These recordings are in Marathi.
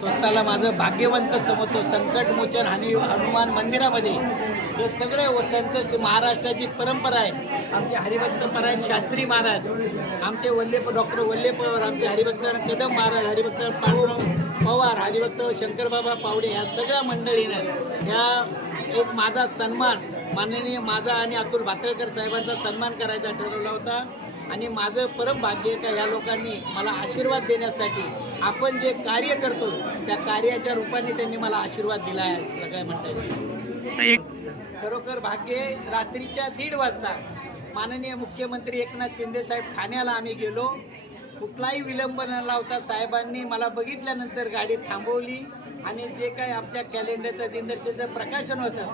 स्वतःला माझं भाग्यवंत समजतो. संकटमोचन आणि हनुमान मंदिरामध्ये हे सगळे संत महाराष्ट्राची परंपरा आहे. आमचे हरिभक्त परायण शास्त्री महाराज, आमचे डॉक्टर वल्ले पवार, आमचे हरिभक्त कदम महाराज, हरिभक्त पांडुरंग पवार, हरिभक्त शंकरबाबा पावडे, ह्या सगळ्या मंडळीनं ह्या एक माझा सन्मान माननीय माझा आणि अतुल भातळकर साहेबांचा सन्मान करायचा ठरवला होता. आणि माझं परम भाग्य का या लोकांनी मला आशीर्वाद देण्यासाठी आपण जे कार्य करतो त्या कार्याच्या रूपाने त्यांनी मला आशीर्वाद दिला आहे. सगळ्या मंडळी खरोखर भाग्य. रात्रीच्या 1:30 वाजता माननीय मुख्यमंत्री एकनाथ शिंदे साहेब ठाण्याला आम्ही गेलो. कुठलाही विलंब न लावता साहेबांनी मला बघितल्यानंतर गाडी थांबवली आणि जे काही आमच्या कॅलेंडरचं दिनदर्शनाचं प्रकाशन होतं,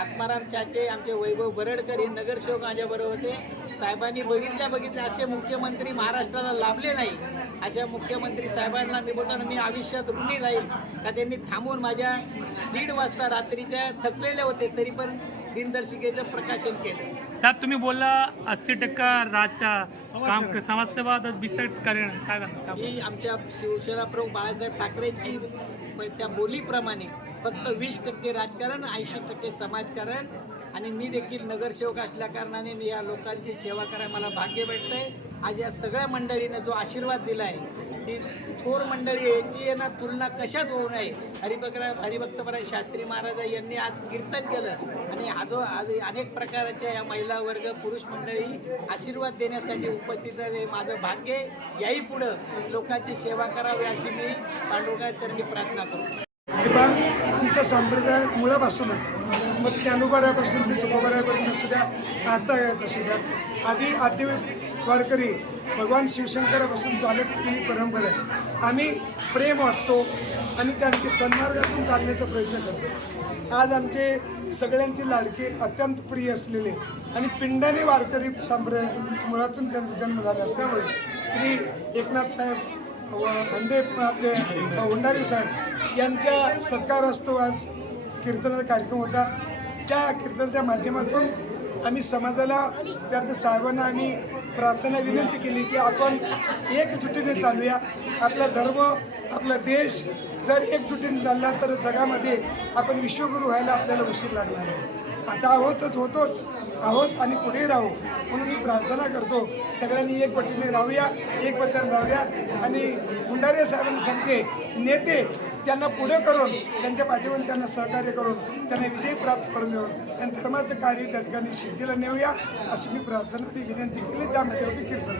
आत्माराम चाचे, आमचे वैभव बरडकर हे नगरसेवक माझ्याबरोबर होते. साहेबांनी बघितल्या असे मुख्यमंत्री महाराष्ट्राला लाभले नाही. अशा मुख्यमंत्री साहेबांना मी बोलताना मी आयुष्यात ऋणी राहील का त्यांनी थांबून माझ्या 1:30 वाजता रात्रीच्या थकलेले होते तरी पण दिनदर्शिकेचं प्रकाशन केलं. साहेब तुम्ही बोलला 80% राजच्या काम समाजसेवा 20% करेन काय करणार? ही आमच्या शिवसेना प्रमुख बाळासाहेब ठाकरेंची त्या बोलीप्रमाणे फक्त 20% राजकारण, 80% समाजकारण. आणि मी देखील नगरसेवक असल्या कारणाने मी या लोकांची सेवा करायला मला भाग्य भेटतंय. आज या सगळ्या मंडळीनं जो आशीर्वाद दिला आहे ती थोर मंडळी यांची यांना तुलना कशात होऊ नये. हरिभक्तपरायण शास्त्री महाराज यांनी आज कीर्तन केलं आणि आज अनेक प्रकारच्या या महिला वर्ग पुरुष मंडळी आशीर्वाद देण्यासाठी उपस्थित आहे. माझं भाग्य याही पुढं लोकांची सेवा करावी अशी मी पांडुरंगाचरणी प्रार्थना करतो. आमच्या संप्रदाय मुळापासूनच मग ज्ञानोबाऱ्यापासून ते तुकोबाऱ्यापर्यंत असू द्या, आता असू द्या, आधी वारकरी भगवान शिवशंकरापासून चालत ही परंपरा आहे. आम्ही प्रेम वाटतो आणि त्यांची सन्मार्गातून चालण्याचा प्रयत्न करतो. आज आमचे सगळ्यांचे लाडके अत्यंत प्रिय असलेले आणि पिंडाने वारकरी संप्रदाय मुळातून त्यांचा जन्म झाला असल्यामुळे श्री एकनाथ साहेब हंडे आपले भंडारी साहेब यांच्या सत्कार असतो. आज कीर्तनाचा कार्यक्रम होता. त्या कीर्तनाच्या माध्यमातून आम्ही समाजाला त्यात साहेबांना आम्ही प्रार्थना विनंती केली की आपण एकजुटीने चालूया. आपला धर्म, आपला देश जर एकजुटीने चालला तर जगामध्ये आपण विश्वगुरू व्हायला आपल्याला उशीर लागणार आहे. आता होतोच आहोत आणि पुढे राहू. म्हणून मी प्रार्थना करतो सगळ्यांनी एकपटीने राहूया, एकपटीने राहूया आणि भंडारी साहेबांसारखे नेते त्यांना पुढे करून त्यांच्या पाठीवर त्यांना सहकार्य करून त्यांना विजय प्राप्त करून देऊन आणि धर्माचं कार्य त्या ठिकाणी सिद्धीला नेऊया अशी मी प्रार्थना ती विनंती केली. त्यामध्ये होती कीर्तन.